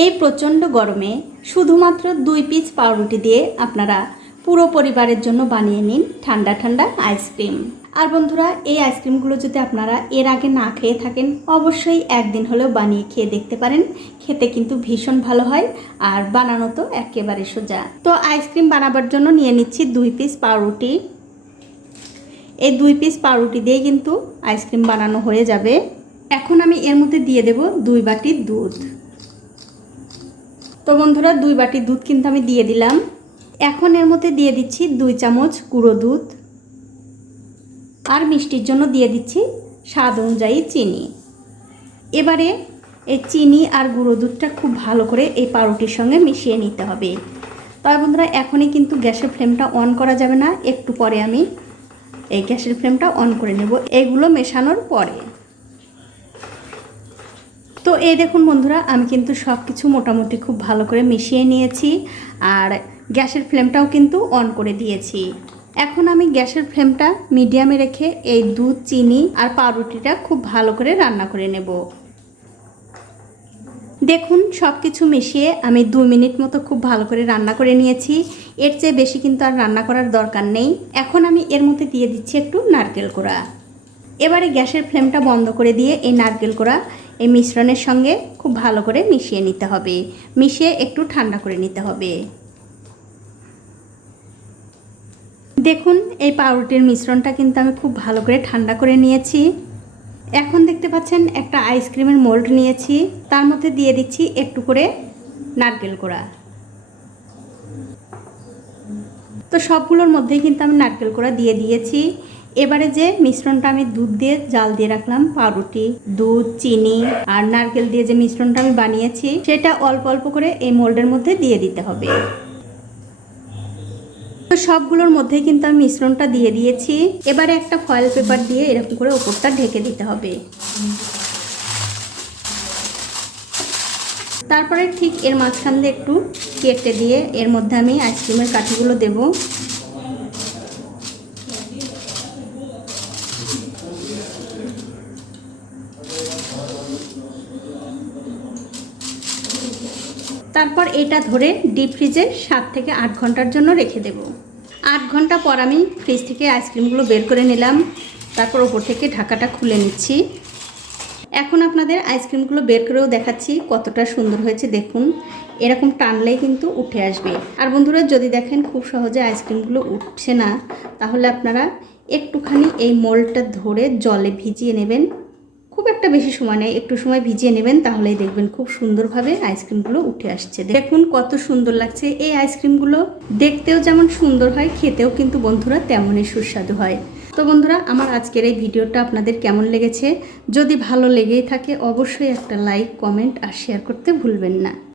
এই প্রচণ্ড গরমে শুধুমাত্র দুই পিস পাউরুটি দিয়ে আপনারা পুরো পরিবারের জন্য বানিয়ে নিন ঠান্ডা ঠান্ডা আইসক্রিম আর বন্ধুরা, এই আইসক্রিমগুলো যদি আপনারা এর আগে না খেয়ে থাকেন, অবশ্যই একদিন হলেও বানিয়ে খেয়ে দেখতে পারেন। খেতে কিন্তু ভীষণ ভালো হয় আর বানানো তো একেবারে সোজা। তো আইসক্রিম বানাবার জন্য নিয়ে নিচ্ছি দুই পিস পাউরুটি। এই দুই পিস পাউরুটি দিয়ে কিন্তু আইসক্রিম বানানো হয়ে যাবে। এখন আমি এর মধ্যে দিয়ে দেব দুই বাটি দুধ। তো বন্ধুরা, দুই বাটি দুধ কিন্তু আমি দিয়ে দিলাম। এখন এর মধ্যে দিয়ে দিচ্ছি দুই চামচ গুঁড়ো দুধ। আর মিষ্টির জন্য দিয়ে দিচ্ছি স্বাদ অনুযায়ী চিনি। এবারে এই চিনি আর গুঁড়ো দুধটা খুব ভালো করে এই পাউরুটির সঙ্গে মিশিয়ে নিতে হবে। তবে বন্ধুরা, এখনই কিন্তু গ্যাসের ফ্লেমটা অন করা যাবে না। একটু পরে আমি এই গ্যাসের ফ্লেমটা অন করে নেব। এগুলো মেশানোর পরে। তো এই দেখুন বন্ধুরা, আমি কিন্তু সব কিছু মোটামুটি খুব ভালো করে মিশিয়ে নিয়েছি আর গ্যাসের ফ্লেমটাও কিন্তু অন করে দিয়েছি। এখন আমি গ্যাসের ফ্লেমটা মিডিয়ামে রেখে এই দুধ, চিনি আর পাউরুটিটা খুব ভালো করে রান্না করে নেব। দেখুন সব কিছু মিশিয়ে আমি দু মিনিট মতো খুব ভালো করে রান্না করে নিয়েছি। এর চেয়ে বেশি কিন্তু আর রান্না করার দরকার নেই। এখন আমি এর মধ্যে দিয়ে দিচ্ছি একটু নারকেল কোড়া। এবারে গ্যাসের ফ্লেমটা বন্ধ করে দিয়ে এই নারকেল কোড়া, এই মিশ্রণের সঙ্গে খুব ভালো করে মিশিয়ে নিতে হবে। মিশিয়ে একটু ঠান্ডা করে নিতে হবে। দেখুন, এই পাউরুটির মিশ্রণটা কিন্তু আমি খুব ভালো করে ঠান্ডা করে নিয়েছি। এখন দেখতে পাচ্ছেন, একটা আইসক্রিমের মোল্ড নিয়েছি। তার মধ্যে দিয়ে দিচ্ছি একটু করে নারকেল কোড়া। তো সবগুলোর মধ্যেই কিন্তু আমি নারকেল কোড়া দিয়ে দিয়েছি। এবারে যে মিশ্রণটা আমি দুধ দিয়ে, জাল দিয়ে রাখলাম, পাউরুটি, দুধ, চিনি আর নারকেল দিয়ে যে মিশ্রণটা আমি বানিয়েছি, সেটা অল্প অল্প করে এই মোল্ডের মধ্যে দিয়ে দিতে হবে। তো সবগুলোর মধ্যে কিন্তু আমি মিশ্রণটা দিয়ে দিয়েছি। এবারে একটা ফয়েল পেপার দিয়ে এরকম করে ওপরটা ঢেকে দিতে হবে। তারপরে ঠিক এর মাঝখান দিয়ে একটু কেটে দিয়ে এর মধ্যে আমি আইসক্রিমের কাঠিগুলো দেব। তারপর এটা ধরে ডিপ ফ্রিজে সাত থেকে আট ঘণ্টার জন্য রেখে দেব। আট ঘণ্টা পর আমি ফ্রিজ থেকে আইসক্রিমগুলো বের করে নিলাম। তারপর ওপর থেকে ঢাকাটা খুলে নিচ্ছি। এখন আপনাদের আইসক্রিমগুলো বের করেও দেখাচ্ছি কতটা সুন্দর হয়েছে, দেখুন। এরকম টানলেই কিন্তু উঠে আসবে। আর বন্ধুরা, যদি দেখেন খুব সহজে আইসক্রিমগুলো উঠছে না, তাহলে আপনারা একটুখানি এই মোলটা ধরে জলে ভিজিয়ে নেবেন। খুব একটা বেশি সময় নেই, একটু সময় ভিজিয়ে নেবেন, তাহলেই দেখবেন খুব সুন্দরভাবে আইসক্রিমগুলো উঠে আসছে। দেখুন কত সুন্দর লাগছে, এই আইসক্রিমগুলো দেখতেও যেমন সুন্দর হয়, খেতেও কিন্তু বন্ধুরা তেমনই সুস্বাদু হয়। তো বন্ধুরা, আমার আজকের এই ভিডিওটা আপনাদের কেমন লেগেছে? যদি ভালো লেগেই থাকে, অবশ্যই একটা লাইক, কমেন্ট আর শেয়ার করতে ভুলবেন না।